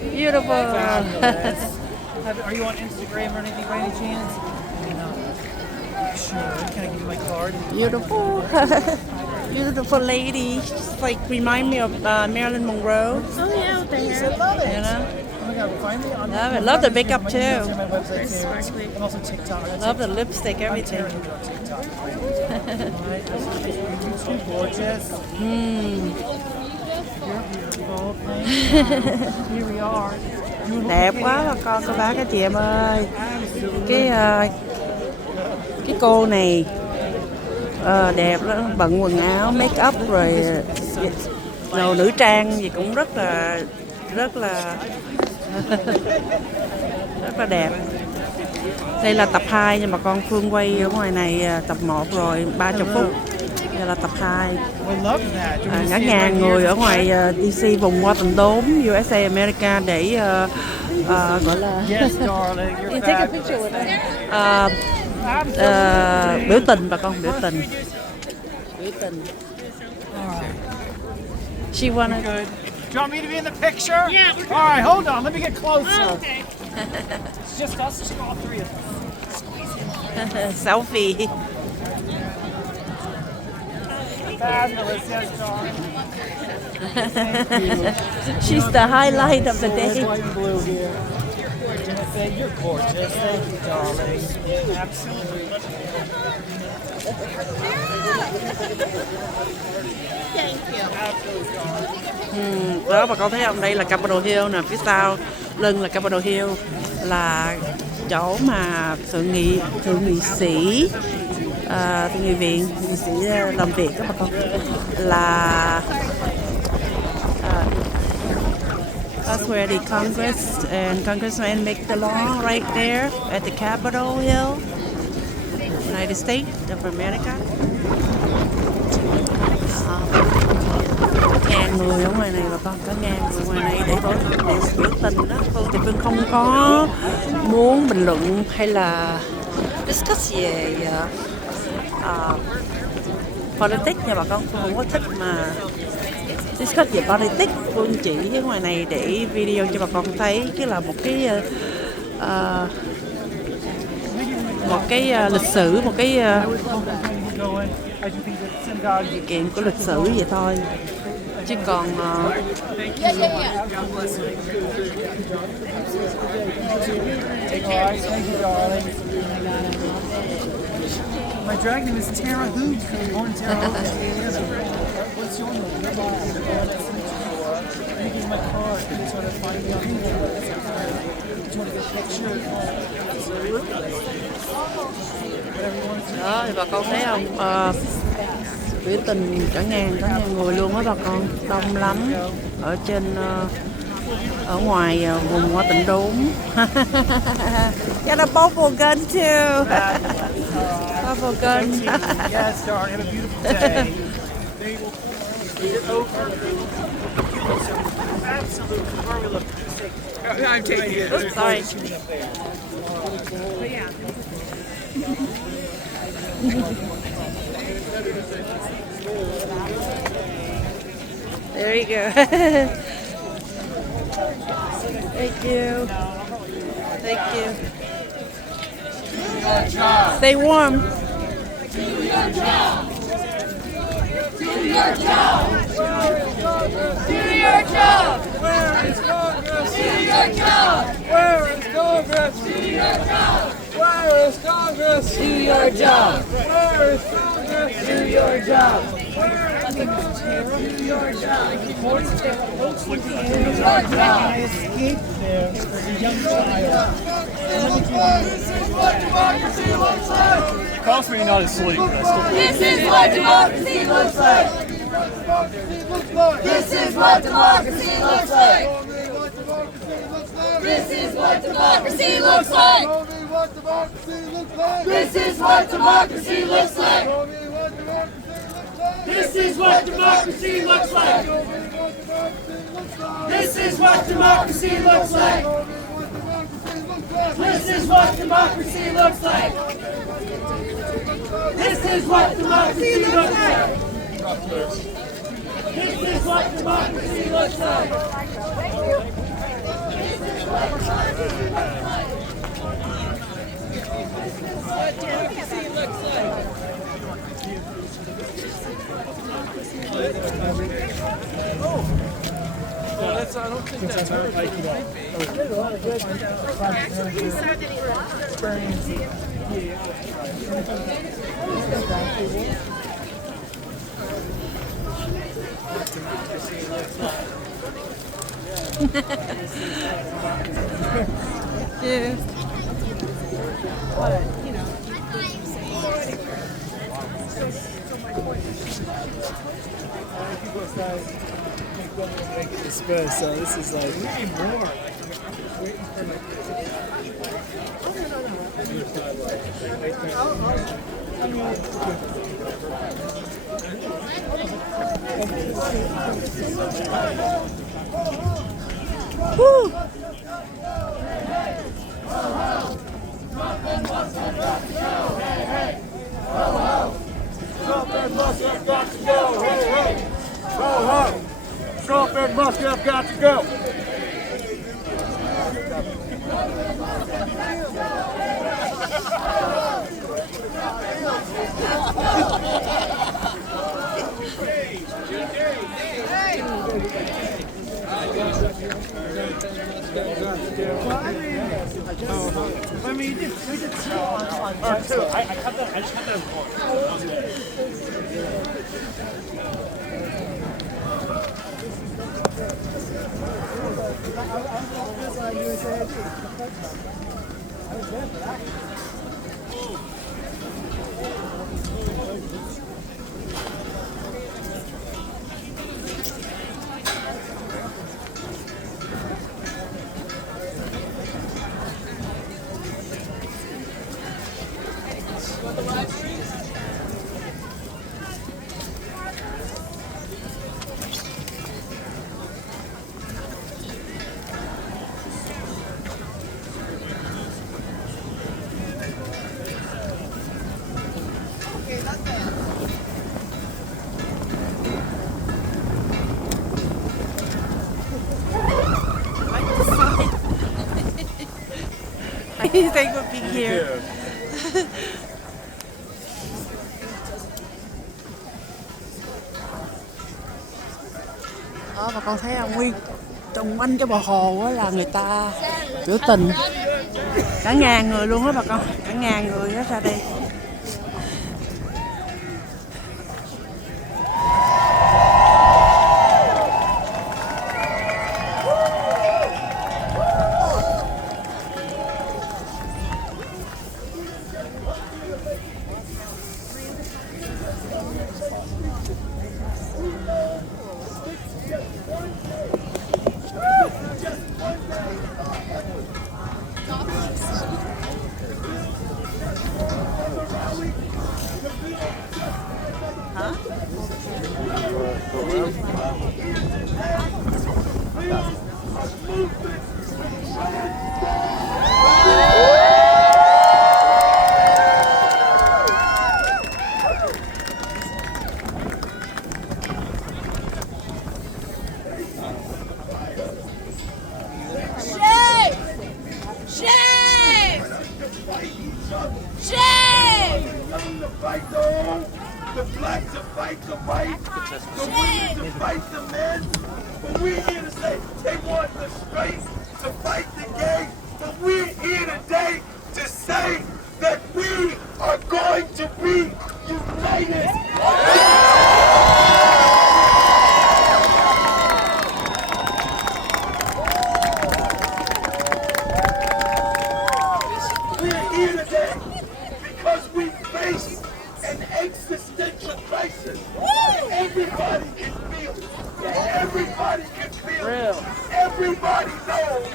Beautiful. Fabulous. Are you on Instagram or anything by any chance? No. Sure. Can I give you my card? Beautiful. Beautiful lady. She's like remind me of Marilyn Monroe. Oh yeah, with the I hair. love it. You know? Oh my God, finally on Love it. Love the makeup my too. emails and my website Very too. sparkly. And also TikTok. Love the lipstick, I'm everything. terrible on TikTok. You're so gorgeous. You're beautiful. Here we are. Đẹp quá bà con cô bác các chị em ơi. Cái cô này đẹp lắm, bận quần áo, make up rồi đồ nữ trang gì cũng rất là rất là đẹp. Đây là tập 2 nhưng mà con Phương quay ở ngoài này tập 1 rồi 30 phút. Đây là tập 2. Ngã ngàn người ở ngoài DC vùng Washington đốn USA America để gọi là biểu tình bà con, biểu tình. She wanted. Good. Do you want me to be in the picture? Yeah. All right, hold on. Let me get closer. Oh, okay. It's just us, just all three of us. Selfie. Fabulous, yes, darling. She's the highlight of the Red, day. white, and blue here. You're gorgeous. Thank you, darling. Absolutely. Thank you. Đó bà con thấy không, đây là Capitol Hill nè, phía sau lưng là Capitol Hill, là chỗ mà thượng nghị sĩ thượng nghị viện, nghị sĩ làm việc đó bà con, là that's where the Congress and congressmen make the law right there at the Capitol Hill, United States of America. Ngàn người ở ngoài này bà con, có ngàn người ngoài này để biểu tình đó. Phương thì Phương không có muốn bình luận hay là discuss về politics nha bà con. Phương không có thích mà discuss về politics. Phương chỉ với ngoài này để video cho bà con thấy cái là một cái lịch sử, một cái sự kiện của lịch sử vậy thôi, chứ còn My drag name is Tara Hoot. Born Tara Hoot. What's your name? This is my card. You just want to find me on Google. Do you want to get a picture? đó thì bà con thấy không, biểu tình cả ngàn người luôn á bà con, đông lắm ở trên ở ngoài vùng Hoa Tịnh đốn. Got a bubble gun too. Bubble gun. Yes, darling. Have a beautiful day. Absolutely. Where we look? I'm taking it. Oops, sorry. There you go. Thank you. Thank you. Stay warm. Do your job. Do your job. Do your job. Where is Congress? Do your job. Where is Congress? Do your job. Where is Congress? Do your job. Where is Congress? Do your job. Do your job. I escaped there as a young child. This is what democracy looks like. It cost me not to sleep, but I still This is what democracy looks like. This is what democracy looks like. This is what democracy looks like. This is what democracy looks like. This is what democracy looks like. This is what democracy looks like. This is what democracy looks like. This is what democracy looks like. This is what democracy looks like. I don't think that's hurt. Yeah. Spurs, so this is like more. Woo! Trump and Musk have got to go. I mean, we did two on two. I cut that. I just cut that in four. Thank you for being here. Đó, và con thấy nguyên xung quanh cái bờ hồ á là người ta biểu tình cả ngàn người luôn á bà con, cả ngàn người đó ra đây. The black to fight the white, the women to fight the men. But we're here to say they want the straight to fight the gay. But we're here today to say that we are going to be united. We're here today because we face an existential crisis. Everybody can feel it. Everybody can feel it. Everybody knows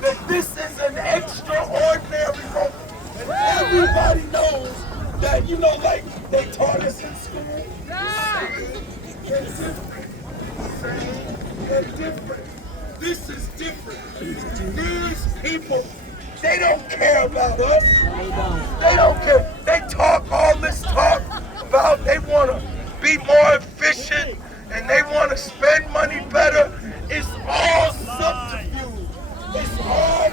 that this is an extraordinary moment. And everybody knows that, you know, like they taught us in school. It's different. It's different. This is different. These people, they don't care about us. They don't care. They talk all this talk about they want to be more efficient and they want to spend money better. It's all subterfuge. It's all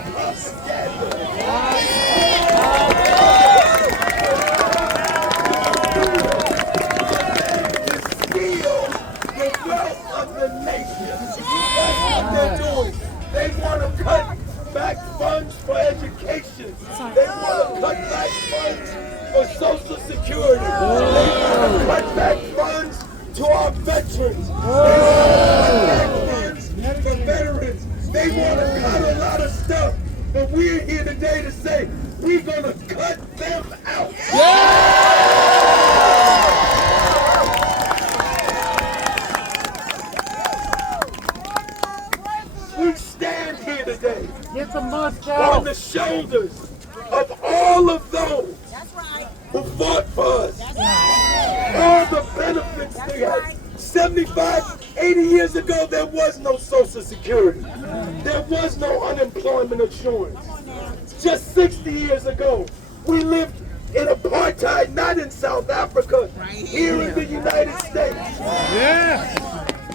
They're doing. They want to cut back funds for education. They want to cut back funds for Social Security. They want to cut back funds to our veterans. They want to cut back funds for veterans. They want to cut a lot of stuff. But we're here today to say we're going to cut them out. We stand here today on the shoulders of all of those who fought for us. All the benefits they had. 75, 80 years ago, there was no Social Security. There was no unemployment insurance. Just 60 years ago, we lived in apartheid, not in South Africa, here in the United States. At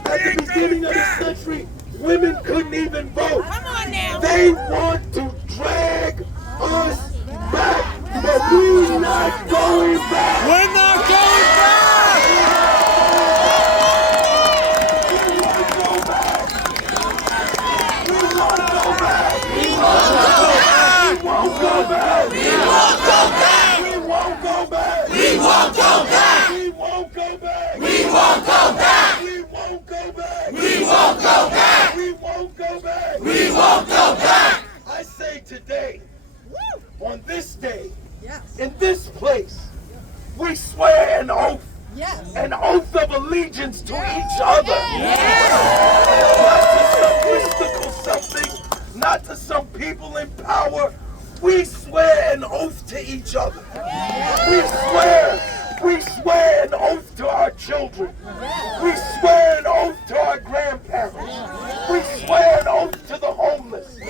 the beginning of the century, women couldn't even vote. They want to drag us back, but we're not going back. We're not going back! We won't go back. We won't go back. We won't go back. We won't go back. We won't go back. We won't go back. We won't go back. We won't go back. We won't go back. We won't go back. We won't go back. We won't go back. I say today, on this day, in this place, we swear an oath. An oath of allegiance to each other. Not to some mystical something, not to some people in power. We swear an oath to each other. We swear an oath to our children. We swear an oath to our grandparents. We swear an oath to the homeless. We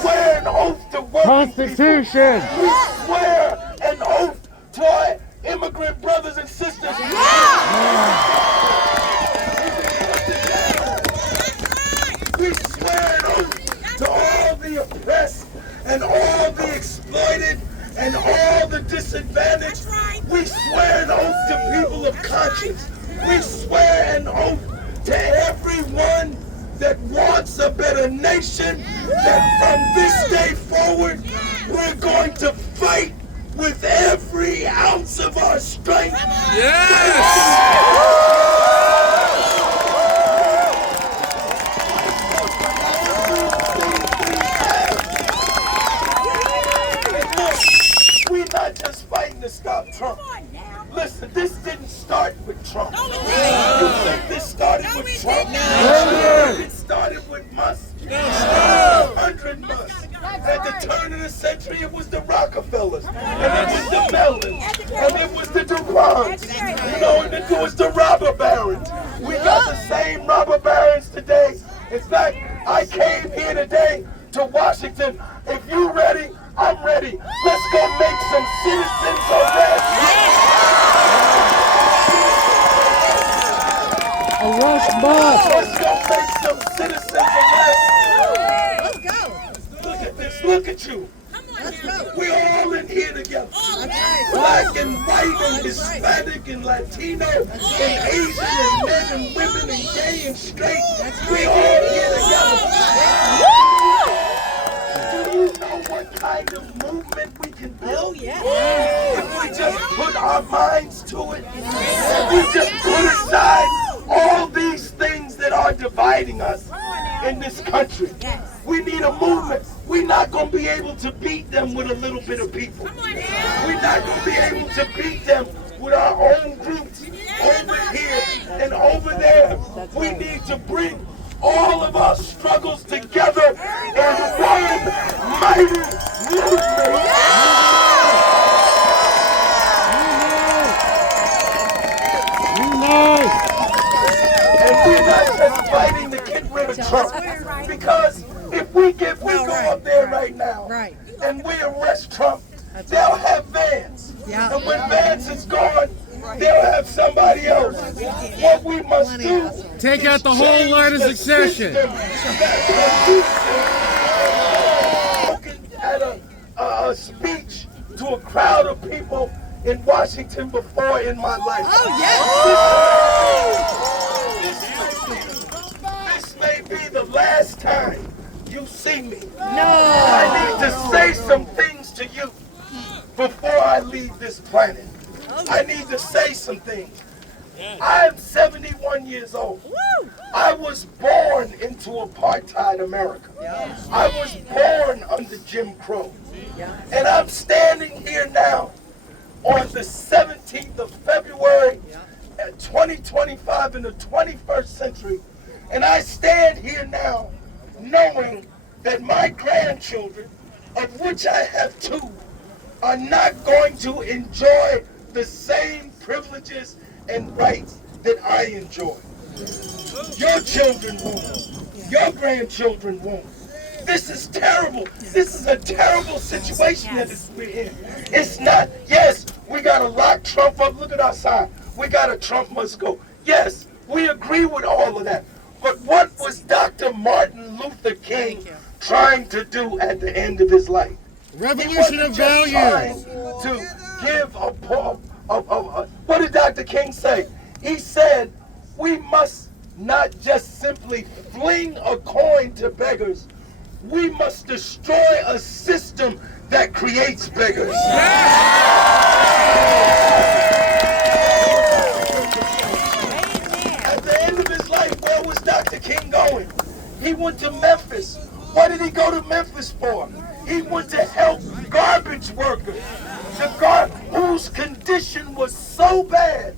swear an oath to working Constitution! people. We swear an oath to our immigrant brothers and sisters. We swear an oath to all the oppressed and all the exploited and all the disadvantaged. We swear an oath to people of conscience. We swear an oath to everyone that wants a better nation, that from this day forward, we're going to fight with every ounce of our strength. We're not just fighting to stop Trump. Listen, this didn't start with Trump. You think this started with Trump? It started with Musk. 100 Musk. At the turn of the century, it was the Rockefellers, and it was the Mellons, and it was the DuPonts, and it was the robber barons. We got the same robber barons today. In fact, I came here today to Washington. If you're ready, I'm ready. Let's go make some citizens arrests. Arrest Musk! Let's go make some citizens arrests. Let's go. Look at this. Look at you. Let's go. We're all in here together. Black and white and Hispanic and Latino and Asian and men and women and gay and straight. We're all here together. Do you know what kind of movement we can build? If we just put our minds to it, if we just put aside all these things that are dividing us in this country. We need a movement. We're not going to be able to beat them with a little bit of people. We're not going to be able to beat them with our own groups over here and over there. We need to bring all of our struggles together in one mighty movement. And we're not just fighting to get rid of Trump. Because if we go up there right now and we arrest Trump, they'll have Vance. And when Vance is gone, they'll have somebody else. What we must do, Take out the whole line of succession. focus the people in Washington before in my life. Oh, yes. This may be the last time you see me. No. I need to say some things to you before I leave this planet. I need to say some things. I'm 71 years old. I was born into apartheid America. I was born under Jim Crow. And I'm standing here now on the 17th of February 2025 in the 21st century. And I stand here now knowing that my grandchildren, of which I have 2, are not going to enjoy the same privileges and rights that I enjoy. Your children won't. Your grandchildren won't. This is terrible. This is a terrible situation that we're in. It's not, yes, we got to lock Trump up. Look at our sign. We got a Trump must go. Yes, we agree with all of that. But what was Dr. Martin Luther King trying to do at the end of his life? Revolution of values. values. To give what did Dr. King say? He said, we must not just simply fling a coin to beggars. We must destroy a system that creates beggars. At the end of his life, where was Dr. King going? He went to Memphis. What did he go to Memphis for? He went to help garbage workers, whose condition was so bad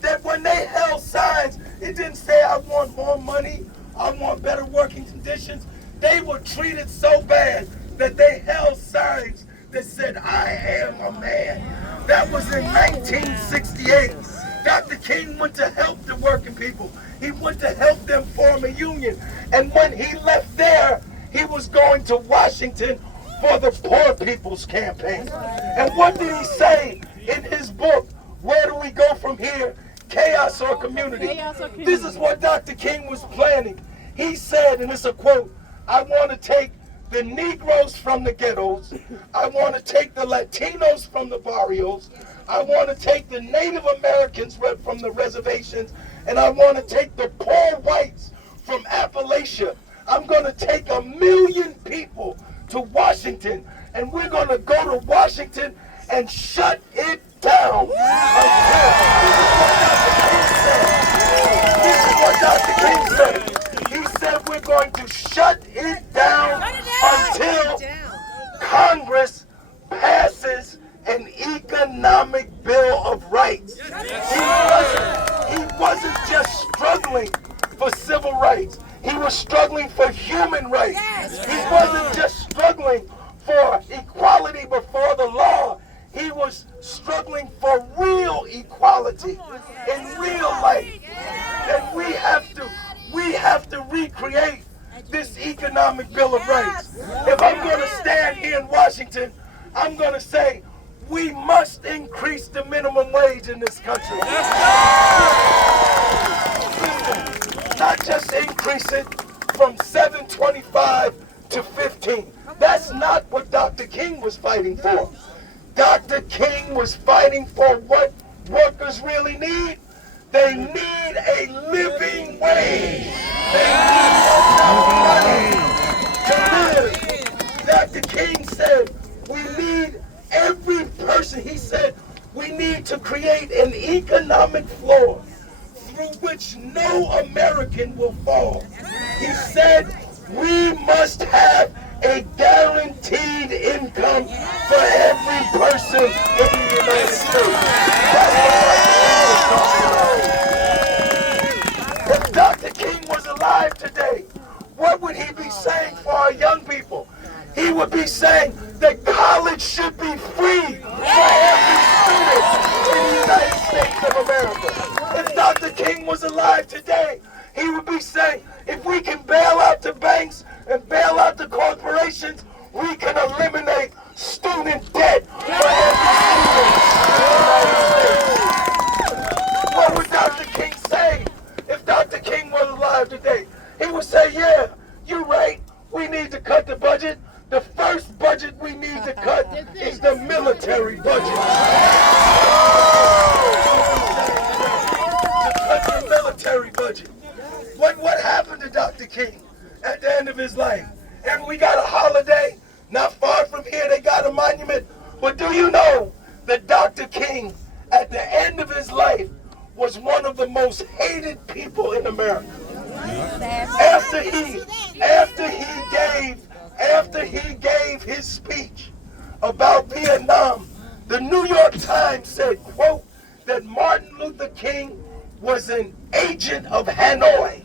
that when they held signs, it didn't say, I want more money, I want better working conditions. They were treated so bad that they held signs that said, I am a man. That was in 1968. Dr. King went to help the working people. He went to help them form a union. And when he left there, he was going to Washington for the Poor People's Campaign. And what did he say in his book, Where Do We Go From Here? Chaos or Community? This is what Dr. King was planning. He said, and it's a quote, I want to take the Negroes from the ghettos. I want to take the Latinos from the barrios. I want to take the Native Americans from the reservations. And I want to take the poor whites from Appalachia. I'm going to take 1 million people to Washington. And we're going to go to Washington and shut it down. This is what Dr. King said. He said we're going to shut it down until Congress passes an economic bill of rights. He wasn't just struggling for civil rights. He was struggling for human rights. He wasn't just struggling for equality before the law. He was struggling for real equality in real life. And we have to recreate this economic bill of rights. If I'm going to stand here in Washington, I'm going to say we must increase the minimum wage in this country. Not just increase it from $7.25 to $15. That's not what Dr. King was fighting for. Dr. King was fighting for what workers really need. They need a living wage. They need enough money to live. Dr. King said we need every person. He said we need to create an economic floor through which no American will fall. He said we must have a guaranteed income for every person in the United States. That's what If Dr. King was alive today, what would he be saying for our young people? He would be saying that college should be free for every student in the United States of America. If Dr. King was alive today, he would be saying, if we can bail out the banks and bail out the corporations, we can eliminate student debt for every student in the United States. What would Dr. King say if Dr. King was alive today? He would say, yeah, you're right, we need to cut the budget. The first budget we need to cut is the military budget. To cut the military budget. What happened to Dr. King at the end of his life? And we got a holiday not far from here. They got a monument. But do you know that Dr. King, at the end of his life, was one of the most hated people in America? After he gave his speech about Vietnam, the New York Times said, quote, that Martin Luther King was an agent of Hanoi.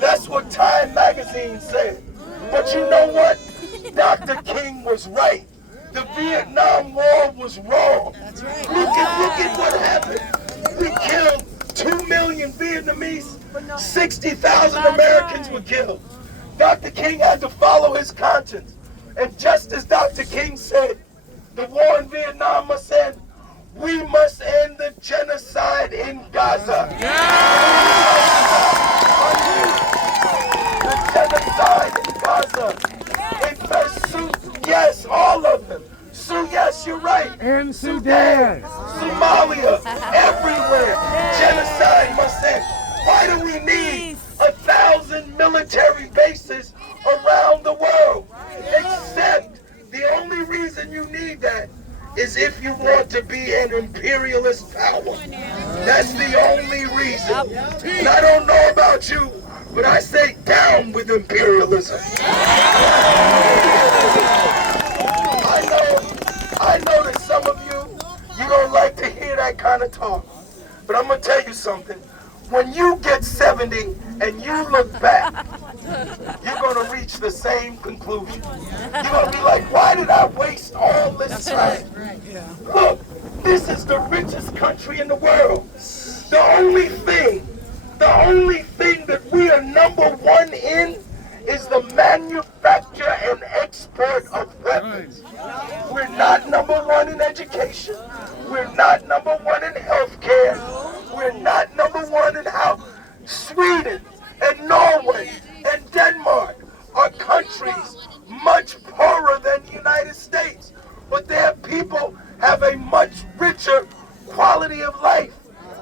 That's what Time magazine said. But you know what? Dr. King was right. The Vietnam War was wrong. That's right. Look at what happened. We killed 2 million Vietnamese. 60,000 Americans were killed. Dr. King had to follow his conscience. And just as Dr. King said, the war in Vietnam must end. We must end the genocide in Gaza. The genocide in Gaza. Yes, all of them. Yes, you're right. And Sudan. Somalia, everywhere. Genocide must end. Why do we need 1,000 military bases around the world? Except the only reason you need that is if you want to be an imperialist power. That's the only reason. And I don't know about you, but I say down with imperialism. I know that some of you don't like to hear that kind of talk. But I'm going to tell you something. When you get 70 and you look back, you're going to reach the same conclusion. You're going to be like, why did I waste all this time? Look, this is the richest country in the world. The only thing that we are #1 in is the manufacture and export of weapons. We're not #1 in education. We're not #1 in healthcare. We're not #1 in how Sweden and Norway and Denmark are countries much poorer than the United States. But their people have a much richer quality of life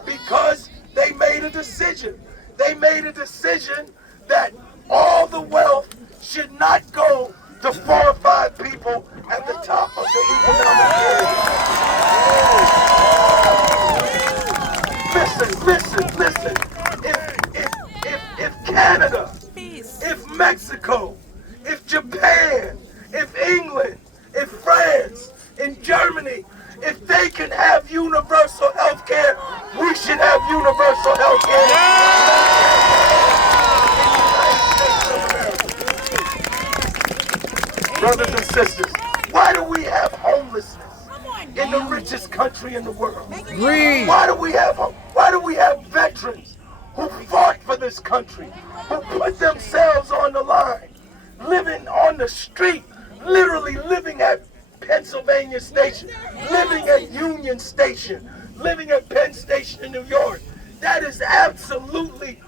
because they made a decision. They made a decision that all the wealth should not go to 4 or 5 people at the top of the economic pyramid. Listen. If Canada, if Mexico, if Japan, if England, if France, in Germany, if they can have universal health care, we should have universal health care. Brothers and sisters, why do we have homelessness in the richest country in the world? Why do we have veterans who fought for this country, who put themselves on the line, living on the street, literally living at Pennsylvania Station, living at Union Station, living at Penn Station in New York? That is absolutely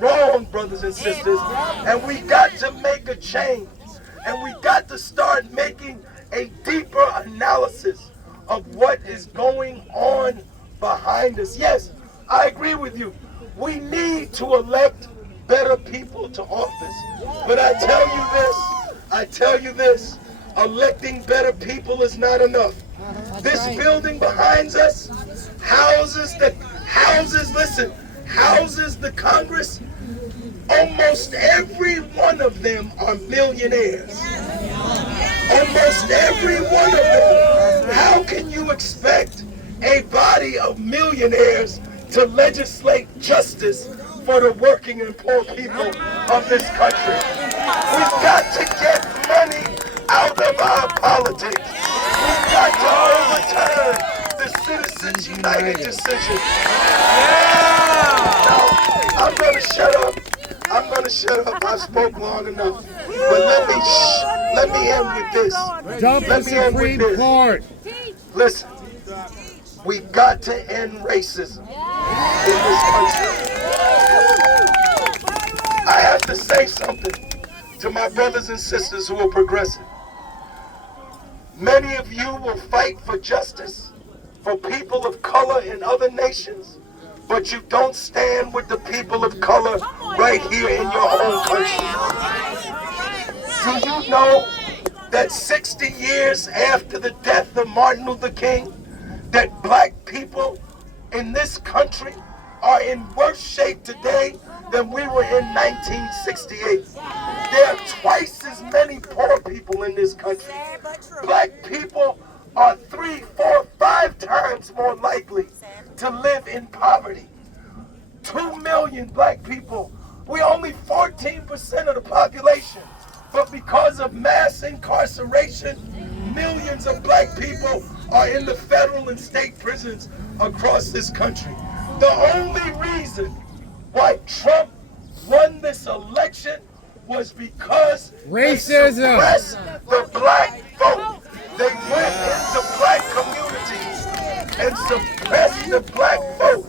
wrong, brothers and sisters, and we got to make a change. And we got to start making a deeper analysis of what is going on behind us. Yes, I agree with you. We need to elect better people to office. But I tell you this, electing better people is not enough. This building behind us houses the Congress. Almost every one of them are millionaires. Almost every one of them. How can you expect a body of millionaires to legislate justice for the working and poor people of this country? We've got to get money out of our politics. We've got to overturn the Citizens United decision. Now, I'm going to shut up. I spoke long enough. But let me end with this. Dump the Supreme Court. Listen, we got to end racism in this country. I have to say something to my brothers and sisters who are progressive. Many of you will fight for justice for people of color in other nations, but you don't stand with the people of color right here in your own country. Do you know that 60 years after the death of Martin Luther King, that black people in this country are in worse shape today than we were in 1968? There are twice as many poor people in this country. Black people are 3, 4, 5 times more likely to live in poverty. 2 million black people. We're only 14% of the population. But because of mass incarceration, millions of black people are in the federal and state prisons across this country. The only reason why Trump won this election was because Racism. they suppressed the black vote. They went into black communities and suppressed the black vote.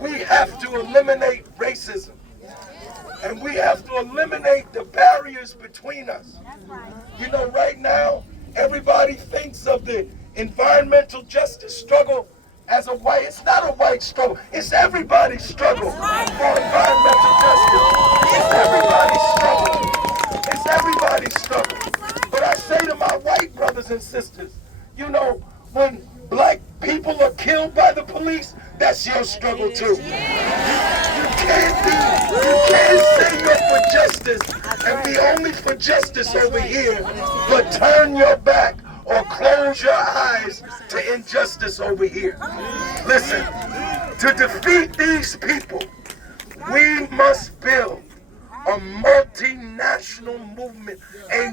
We have to eliminate racism. And we have to eliminate the barriers between us. You know, right now, everybody thinks of the environmental justice struggle as a white. It's not a white struggle. It's everybody's struggle for environmental justice. It's everybody's struggle. It's everybody's struggle. But I say to my white brothers and sisters, you know, when black people are killed by the police, that's your struggle too. You can't say you're for justice and be only for justice over here, but turn your back or close your eyes to injustice over here. Listen, to defeat these people, we must build a multinational movement, a